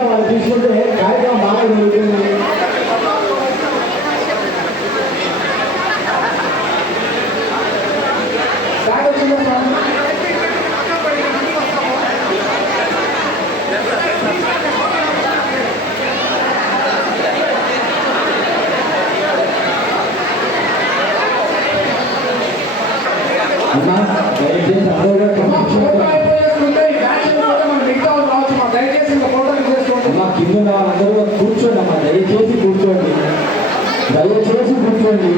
కూడా వాళ్ళు తీసుకుంటే కార్యక్రమం బాగా జరుగుతుంది స్టార్ట్ వచ్చిందా సార్ అమ్మా దయచేసి అందరూ కూడా ఫోటో అయిపోయేస్తుంటే ఈ బ్యాచ్ అయిపోతే మనం మిగతా వాళ్ళు రావచ్చు మా దయచేసి ఇంకా ఫోటోలు చేసుకోండి అమ్మా కింద ఉన్న వాళ్ళందరూ కూడా కూర్చోండి అమ్మా దయచేసి కూర్చోండి దయచేసి కూర్చోండి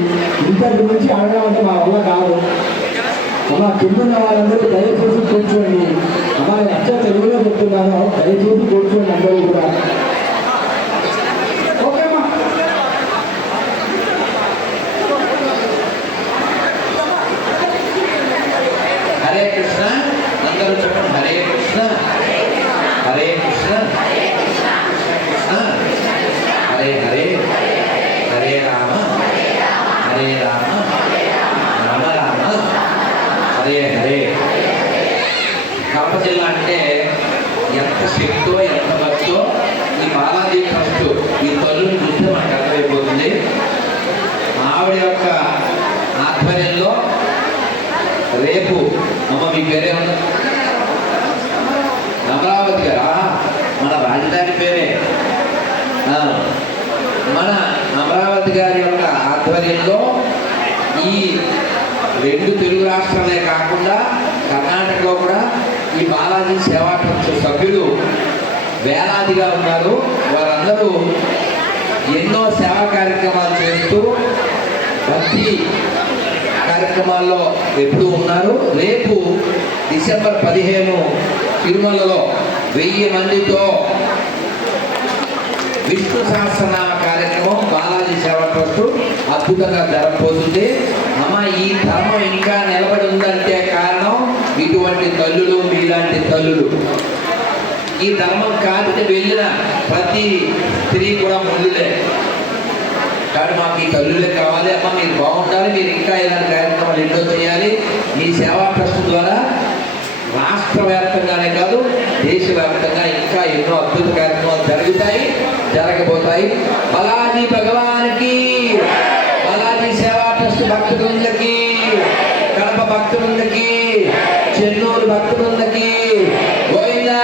ఇంతటి నుంచి ఆడడం అంటే మా వల్ల కాదు అమ్మా కింద వాళ్ళందరూ దయచేసి కూర్చోండి. అమ్మాయి అచ్చ తెలుగులో చెప్తున్నాను దయచేసి కూర్చోండి. దాని పేరే. మన అమరావతి గారి యొక్క ఆధ్వర్యంలో ఈ రెండు తెలుగు రాష్ట్రాలే కాకుండా కర్ణాటకలో కూడా ఈ బాలాజీ సేవా ట్రస్ట్ సభ్యులు వేలాదిగా ఉన్నారు. వారందరూ ఎన్నో సేవా కార్యక్రమాలు చేస్తూ భక్తి కార్యక్రమాల్లో ఎప్పుడు ఉన్నారు. రేపు డిసెంబర్ పదిహేను తిరుమలలో వెయ్యి మందితో విష్ణు సహస్రన కార్యక్రమం బాలాజీ సేవా ట్రస్ట్ అద్భుతంగా జరగబోతుంది. అమ్మ ఈ ధర్మం ఇంకా నిలబడి ఉందంటే కారణం ఇటువంటి తల్లులు మీలాంటి తల్లులు. ఈ ధర్మం కాదని వెళ్ళిన ప్రతి స్త్రీ కూడా ముళ్ళులే కానీ మాకు ఈ తల్లులే కావాలి. అమ్మ మీరు బాగుండాలి. మీరు ఇంకా ఇలాంటి కార్యక్రమాలు ఎన్నో చేయాలి. మీ సేవా ట్రస్ట్ ద్వారా రాష్ట్ర వ్యాప్తంగానే కాదు దేశవ్యాప్తంగా ఇంకా ఎన్నో అద్భుత కార్యక్రమాలు జరుగుతాయి జరగబోతాయి. బలాజీ భగవానికి బలాజీ సేవా ట్రస్ట్ భక్తులందరికీ కడప భక్తులందరికీ చెన్నూరు భక్తులందరికీ గోవిందా.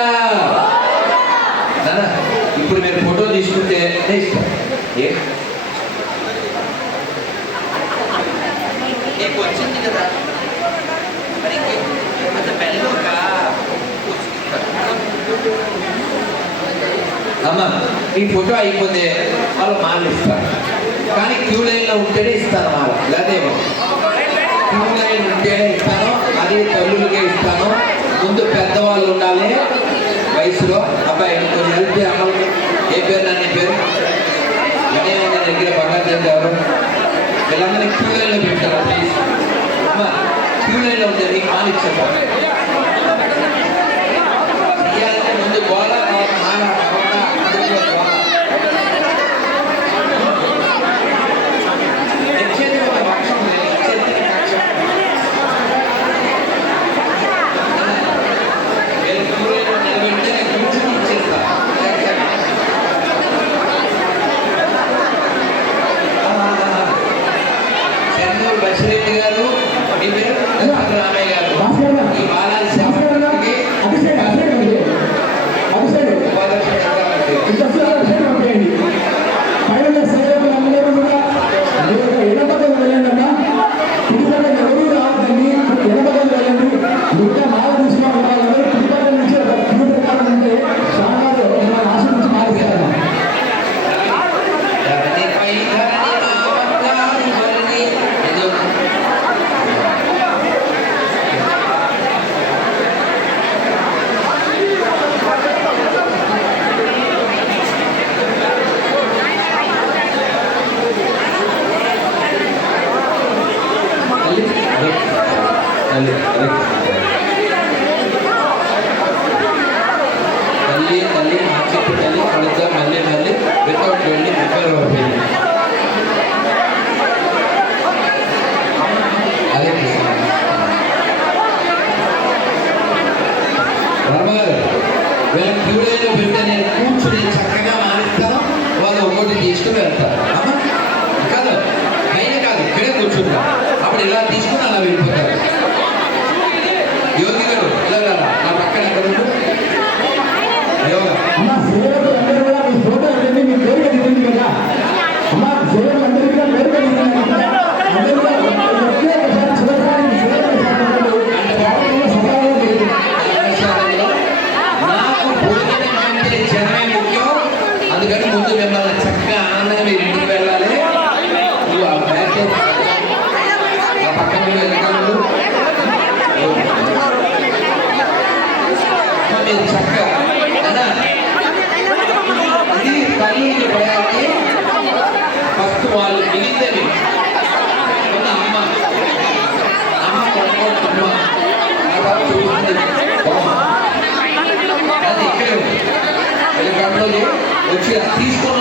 ఇప్పుడు మీరు ఫోటో తీసుకుంటే ఇస్తాను ఏ? నీకు వచ్చింది కదా మరి ఇంకే- అంత పెళ్ళోక అమ్మ ఈ ఫోటో అయిపోతే వాళ్ళు మాలు ఇస్తారు. కానీ క్యూ లైన్లో ఉంటేనే ఇస్తాను మాల. లేదేమో క్యూ లైన్ ఉంటేనే ఇస్తాను అది తల్లులకే ఇస్తాను. ముందు పెద్దవాళ్ళు ఉండాలి వయసులో. అబ్బాయి కొంచెం హెల్ప్ చేయ ఏ పేరు నా పేరు? అదే ఉంది దగ్గర బంగారు చేసి వీళ్ళందరినీ క్యూ లైన్లో పెట్టారు ప్లీజ్ అమ్మ క్యూ లైన్లో ఉంటే మీకు మాలు ఇచ్చేస్తాను ఇష్టమే అంత కాదు పైన కాదు ఇక్కడే కూర్చుంటాం అప్పుడు ఇలా తీసుకుని అలా వెళ్ళిపోతారు. యోగి గారు ఇలా నా పక్కన ఎక్కడ కర్నూలు పోయాలంటే ఫస్ట్ వాళ్ళు మిగిలిందని వచ్చి తీసుకున్నాం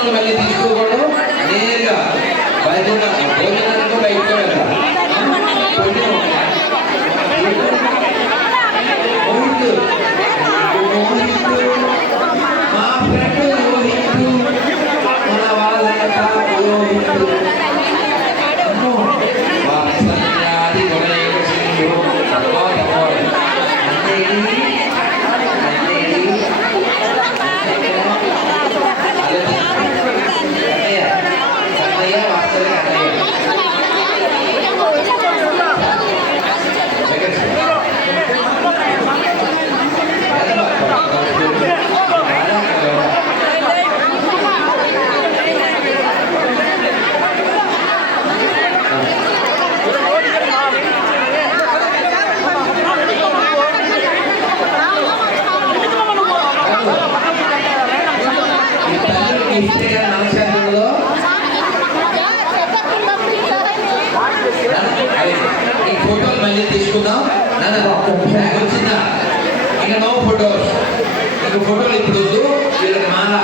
đây. మీకు ఫోటో ఇప్పుడు వద్దు. వీళ్ళకి మాల.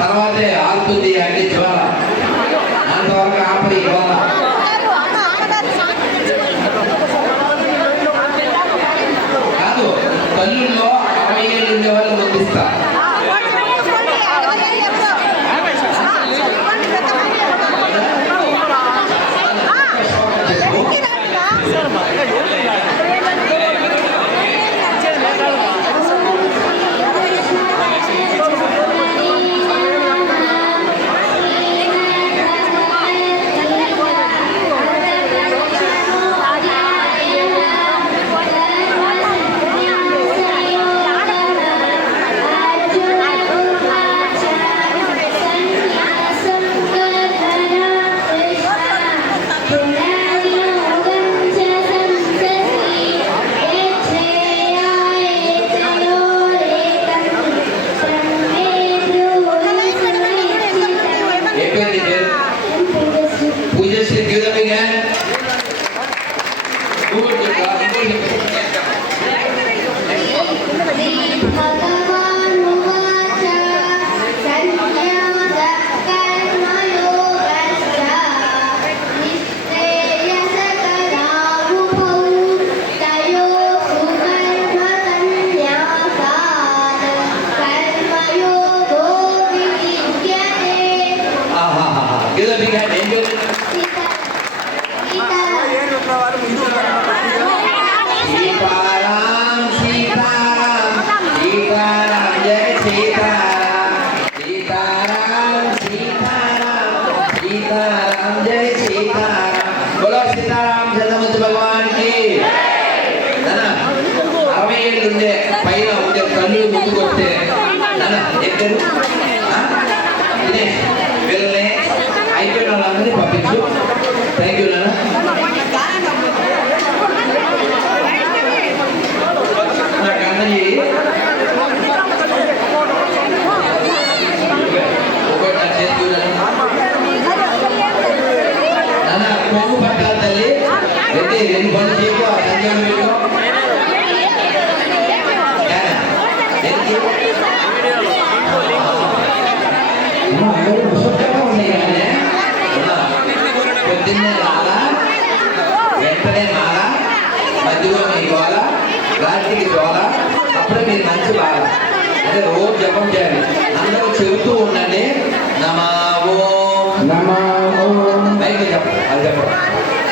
తర్వాతే ఆరుతుంది అంటే జ్వాల. అంతవరకు ఆపరి జ్వాల. కాదు తల్లుల్లో అరవై ఏళ్ళు ఉండే వాళ్ళు ముద్దిస్తారు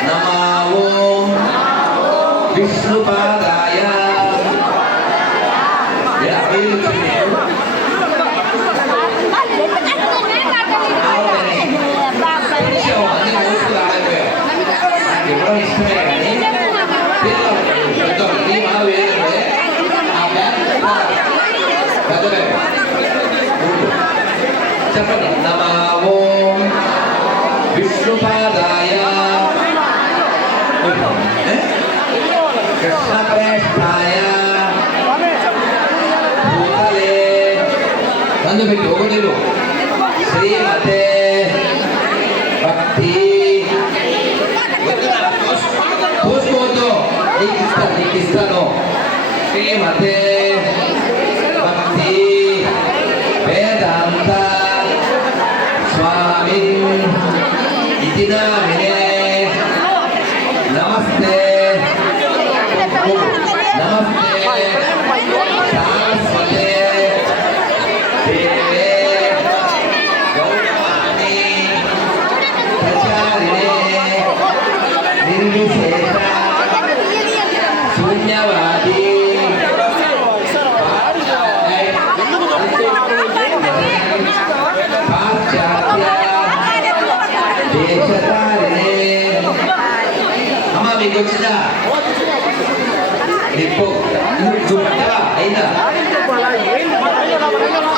नमो विष्णुपा భక్తి చూసుకోవద్దు నీకు ఇస్తాను నీకు ఇస్తాను శ్రీమతే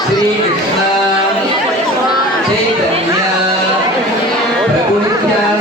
శ్రీకృష్ణ చైతన్య ప్రభుత్వ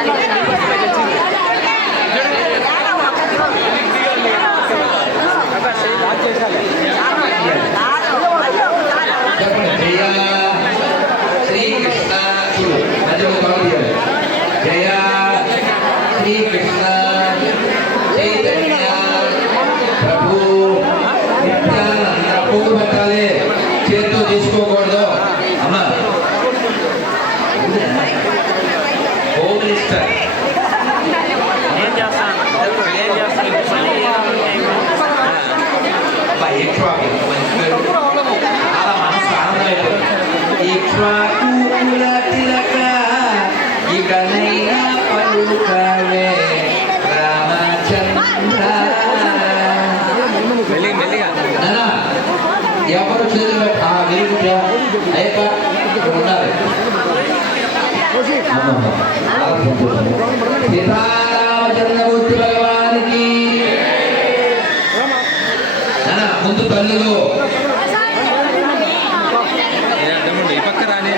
ఎవరు చేతులు ఆ వెలుగు అయ్యప్ప ఇక్కడ ఉన్నారు సీతారామచంద్రమూర్తి తల్లులు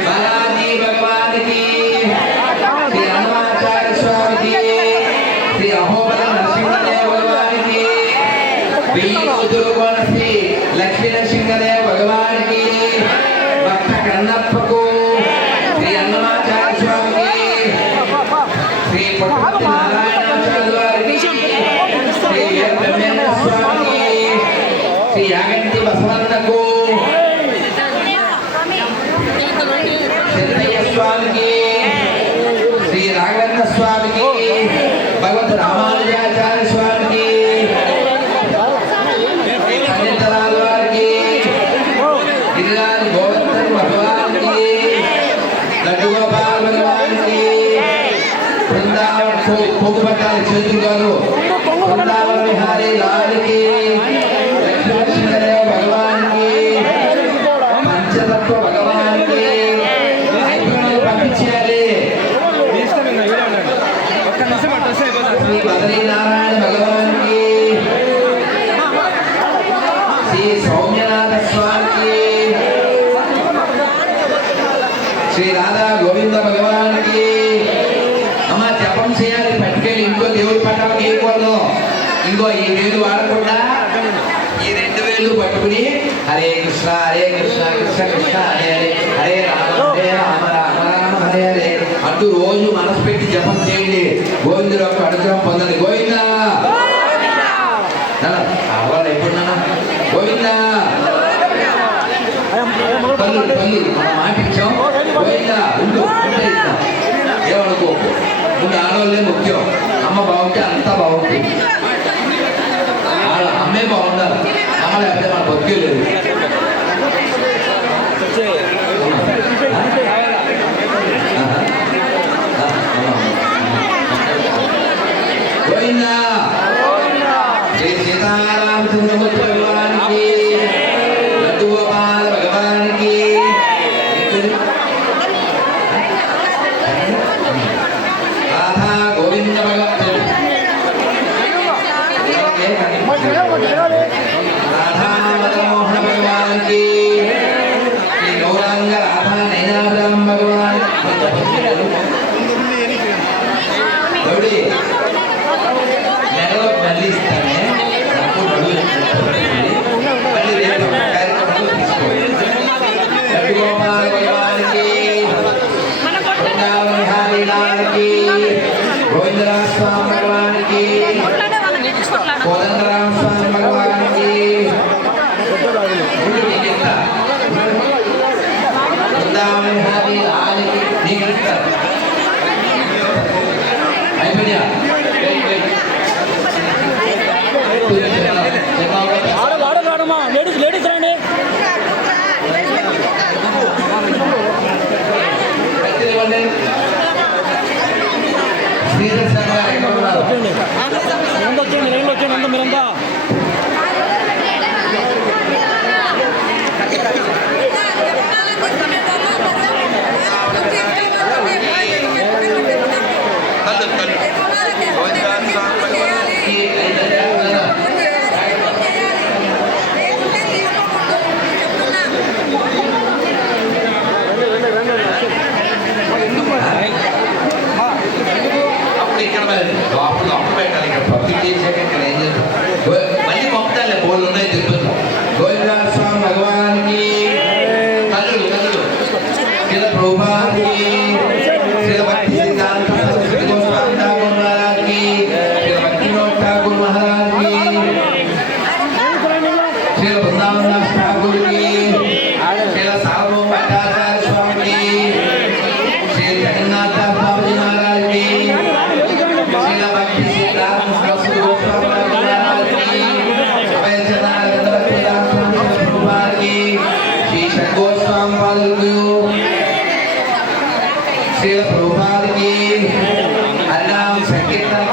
బాలాజీ భగవానికి శ్రీ హనుమాచార్య స్వామికి శ్రీ అహోబల నరసింహదేవ భగవానికి వీరుతురుగోణ శ్రీ లక్ష్మీ నరసింహదేవ భగవానికి భక్త కన్నప్పకు శ్రీ హనుమాచార్య స్వామికి శ్రీ పొట్టు రంగ స్వామికి భగవంతు రామానుజాచార్య స్వామికి అన్నింతరాల వారికి గిరిరాజు గోవర్ధన్ భగవానికి లడ్డుగోపాల భగవానికి బృందావన పూకుపట్టాలి చేతులు గారు బృందావన విహారీ లాడికి రాజ్యం పొందని గోవిందా! అవ్వాలి ఎప్పుడున్నా గోవిందా! పల్లు పల్లు మనం మాటించాం గోవిందా ఉండు ఉంటే ఏమనుకో ముందు ఆడవాళ్ళే ముఖ్యం. అమ్మ బాగుంటే అంతా బాగుంటుంది అమ్మే బాగుండాలి. అమ్మ లేకపోతే మన బతికే లేదు. Yardımcılık సంపన్ను శ్రీల ప్రభుపాదికి అల్లాం సంకీర్తన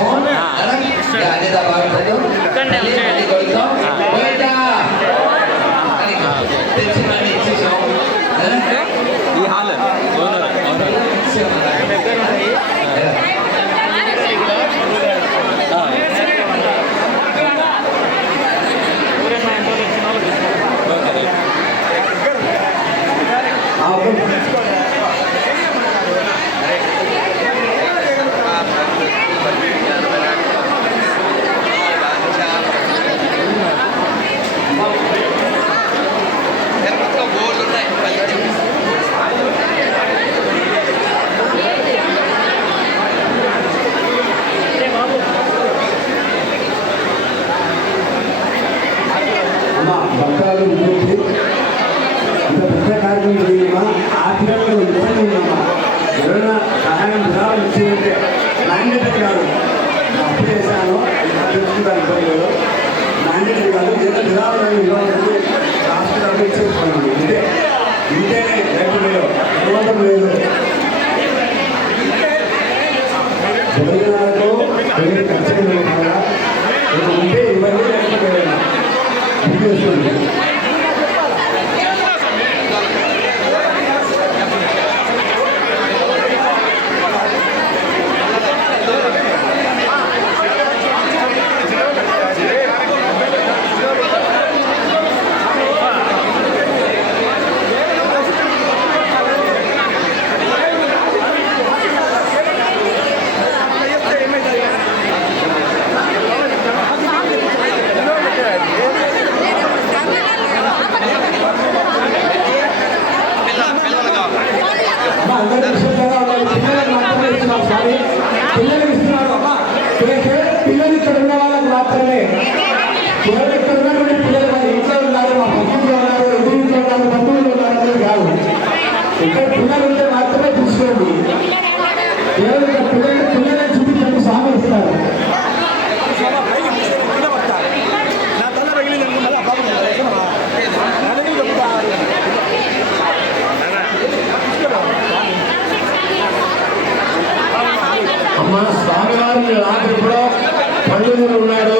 ఇస్తాము లేదా పిల్లలు ఉంటే మాత్రమే తీసుకోండి దేవుడు పిల్లలు పిల్లలను చూపించండి స్వామి ఇస్తారు అమ్మ స్వామివారిని రాత్రి కూడా పండుగలు ఉన్నాడు